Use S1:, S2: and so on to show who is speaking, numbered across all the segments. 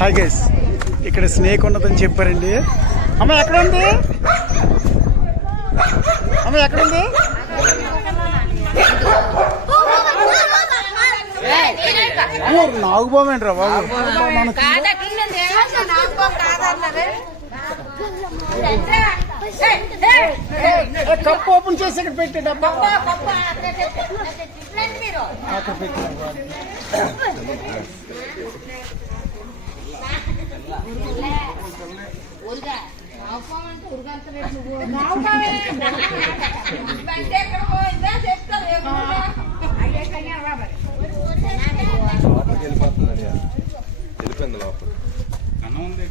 S1: Hi guys. ఇక్కడ snake ఉన్నదని చెప్పారండి. అమ్మ ఎక్కడ ఉంది అమ్మ ఎక్కడ ఉంది నాగుబామేంట్రా బాబు? మనకి ఏ, కప్పు ఓపెన్ చేసి ఇక్కడ పెట్టి. డబ్బా అక్కడ పెట్టి.
S2: వెళ్ళిపోయింది లోపల అన్నం ఉంది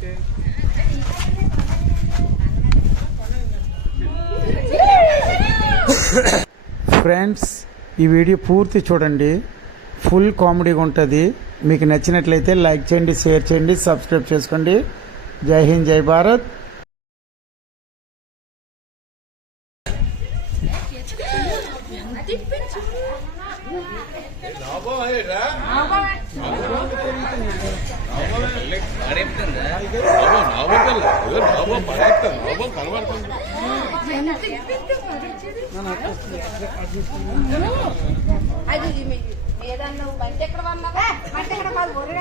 S1: ఫ్రెండ్స్ ఈ వీడియో పూర్తి చూడండి. ఫుల్ కామెడీగా ఉంటుంది. మీకు నచ్చినట్లయితే లైక్ చేయండి షేర్ చేయండి సబ్స్క్రైబ్ చేసుకోండి. జై హింద్ జై భారత్.
S3: అది ఏదన్నా బయట ఎక్కడ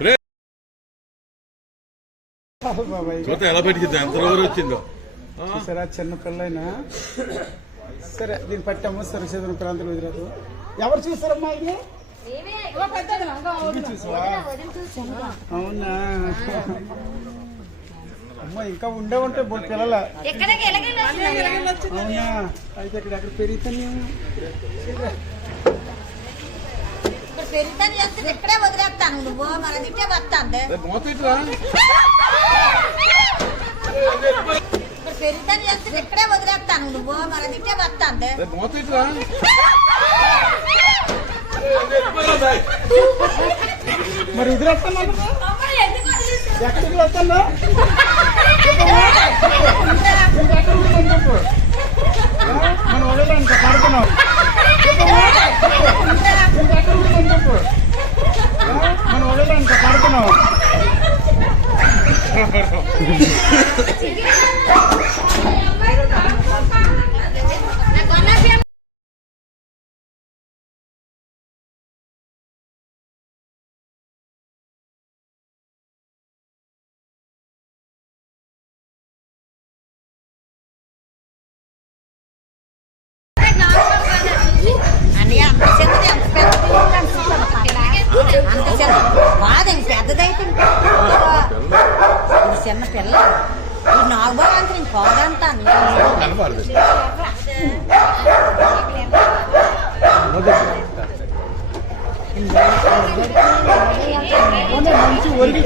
S2: రే చూస్తే ఎలా పెట్టింది ఎంత రోజు వచ్చిందో
S1: సరే చిన్న పిల్లైనా. సరే దీన్ని పట్టాము సరే చదువు ప్రాంతాలు వదిలేదు ఎవరు చూసారమ్మా ఇది? అవునా? అమ్మ ఇంకా ఉండే ఉంటే బోల్ పిల్లల. అవునా? అయితే ఇక్కడ అక్కడ పెరుగుతానే?
S3: పెరుగుతాను చేస్తే ఇక్కడే వదిలేస్తాను. నువ్వు మన దిట్టే వస్తాను పెరుగుతాను చేస్తే ఇక్కడే వదిలేస్తాను. నువ్వు మన వస్తాను.
S1: మరి వదిలేస్తాను. ఎక్కడ వదిలేస్తాను మనం వదలంట పడుతున్నాం చెప్పు మనం వదలంట పడుతున్నాం
S3: ಸೆನ್ನಪ್ಪ ಎಲ್ಲ ಈಗ ನಾವು ಬರ ಅಂತ ನಿಂಗೆ
S2: ಹೋದ
S1: ಅಂತ ಅನ್ಬಾರ್ದು ಮಂಚು
S3: ಒರಿಗೆ